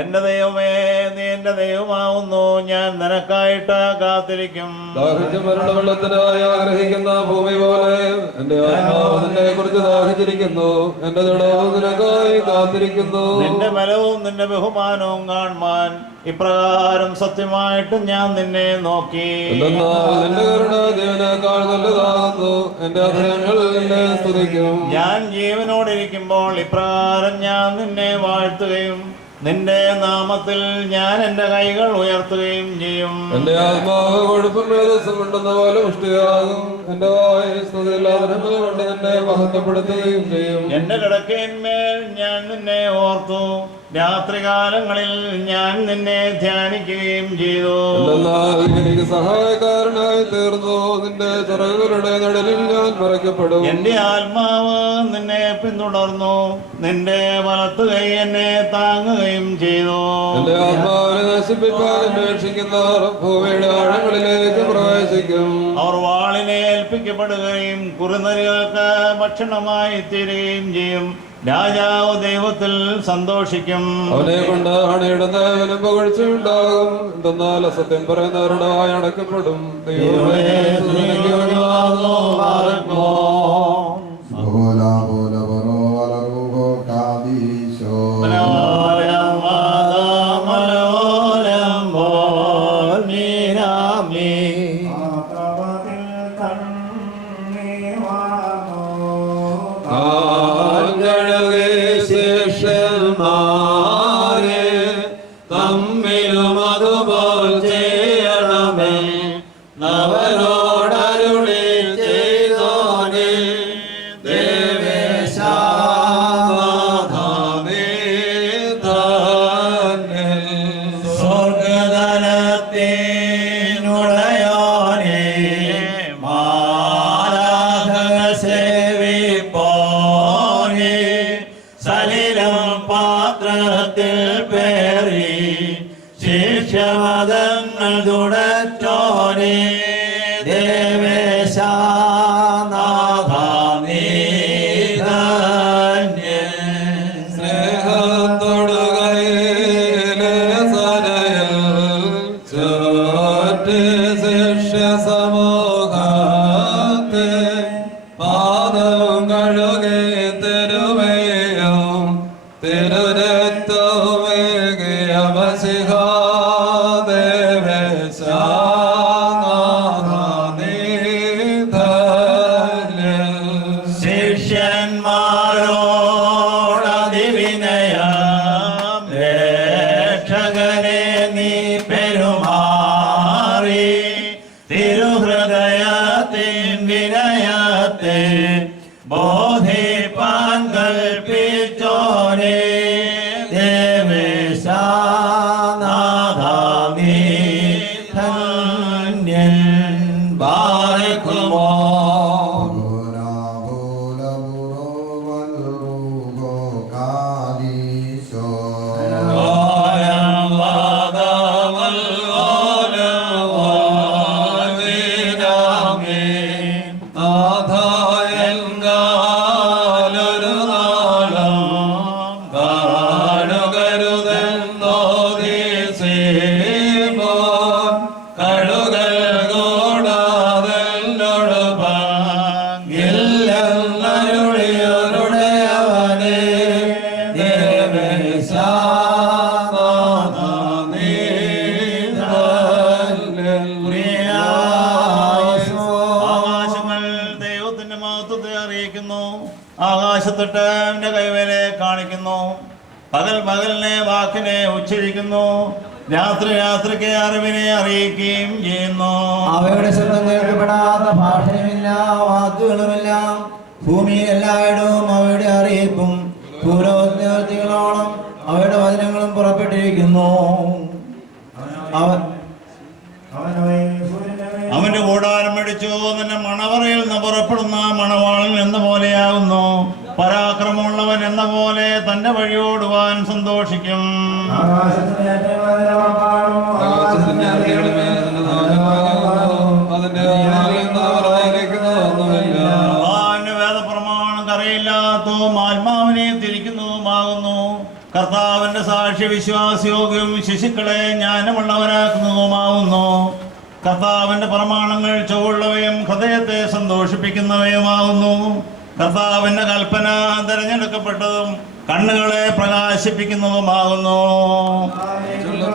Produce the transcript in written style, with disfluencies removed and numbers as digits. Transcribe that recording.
എന്റെ ദൈവമേ, നീ എന്റെ ദൈവമാവുന്നു. ഞാൻ നിനക്കായിട്ട് കാത്തിരിക്കും. വെള്ളത്തിനായി ആഗ്രഹിക്കുന്ന ഭൂമി പോലെ എന്റെ ആത്മാവ് നിന്നെ കുറിച്ച് ദാഹിച്ചിരിക്കുന്നു. എന്റെ ജഡവും നിനക്കായി കാത്തിരിക്കുന്നു. നിന്റെ ബലവും നിന്റെ ബഹുമാനവും കാണുവാൻ ഇപ്രകാരം സത്യമായിട്ടും ഞാൻ നിന്നെ നോക്കി. നിന്റെ കരുണ ജീവനേക്കാൾ നല്ലതാകുന്നു. എന്റെ അധരങ്ങൾ നിന്നെ സ്തുതിക്കും. ഞാൻ ജീവനോടിരിക്കുമ്പോൾ ഇപ്രകാരം ഞാൻ നിന്നെ വാഴ്ത്തുകയും നിന്റെ നാമത്തിൽ ഞാൻ എന്റെ കൈകൾ ഉയർത്തുകയും ചെയ്യും. എന്റെ ആത്മാവ് കൊഴുപ്പും മേധസ്സും കൊണ്ടുന്ന പോലെ പുഷ്ടിയാകും. എന്റെ വായുസ്തുതില്ലാതരങ്ങൾ കൊണ്ട് നിന്നെ മഹത്വപ്പെടുത്തുകയും ചെയ്യും. എന്റെ കിടക്കയിന്മേൽ ഞാൻ നിന്നെ ഓർത്തു. രാത്രികാലങ്ങളിൽ ഞാൻ നിന്നെ ധ്യാനിക്കുകയും ചെയ്തു. എനിക്ക് സഹായക്കാരനായി തീർന്നു. നിന്റെ ചിറകുകളുടെ നടുവിൽ ഞാൻ മറയ്ക്കപ്പെടും. എന്റെ ആത്മാവ് നിന്നെ പിന്തുടർന്നു. നിന്റെ വലത്തു കൈ എന്നെ താങ്ങുകയും ചെയ്തു. എന്റെ ആത്മാവിനെ നശിപ്പിക്കാൻ അന്വേഷിക്കുന്നവർ ഭൂമിയുടെ ആഴങ്ങളിലേക്ക് പ്രവേശിക്കും. അവർ വാളിനെ ഏൽപ്പിക്കപ്പെടുകയും കുറുനരികൾക്ക് ഭക്ഷണമായി തീരുകയും ചെയ്യും. രാജാവ് ദൈവത്തിൽ സന്തോഷിക്കും. അവനെ കൊണ്ട് അണിയിടുന്ന പുകഴ്ചയുണ്ടാകും. എന്തെന്നാൽ അസത്യം പറയുന്നവരുടെ വായ അടക്കപ്പെടും. ആകാശത്തൊട്ട് അവന്റെ കൈവേലെ കാണിക്കുന്നു. പകൽ പകലിനെ വാക്കിനെ ഉച്ചരിക്കുന്നു. രാത്രി രാത്രിക്ക് അറിവിനെ അറിയിക്കുകയും ചെയ്യുന്നു. അവയുടെ ശബ്ദം കേൾക്കപ്പെടാത്ത ഭാഷയുമില്ല, വാക്കുകളുമില്ല. ഭൂമിയിൽ എല്ലായിടവും അവയുടെ അറിയിപ്പും ഭൂലോകത്തികളോളം അവയുടെ വചനങ്ങളും പുറപ്പെട്ടിരിക്കുന്നു. അവന്റെ കൂടാരം പിടിച്ചു. നിന്റെ മണവറയിൽ നിന്ന് പുറപ്പെടുന്ന മണവാളൻ എന്ന പോലെയാകുന്നു. പരാ പരാക്രമമുള്ളവൻ എന്ന പോലെ തന്റെ വഴിയോടുവാൻ സന്തോഷിക്കും. ആകാശത്തിന്റെ അടിയിലുമേ അതിന്റെ നാമമാകുന്നു. അതിന്റെ ആയിരിക്കുന്നതൊന്നുമില്ല. വേദപ്രമാണം കറയില്ലാത്തതും ആത്മാവിനെ തിരിക്കുന്നതുമാകുന്നു. കർത്താവിന്റെ സാക്ഷി വിശ്വാസയോഗ്യവും ശിശുക്കളെ ജ്ഞാനമുള്ളവരാക്കുന്നതുമാവുന്നു. കർത്താവിന്റെ പ്രമാണങ്ങൾ ചൊവ്വുള്ളവയും ഹൃദയത്തെ സന്തോഷിപ്പിക്കുന്നവയുമാവുന്നു. കർത്താവിന്റെ കൽപ്പന തിരഞ്ഞെടുക്കപ്പെട്ടതും കണ്ണുകളെ പ്രകാശിപ്പിക്കുന്നതുമാകുന്നു.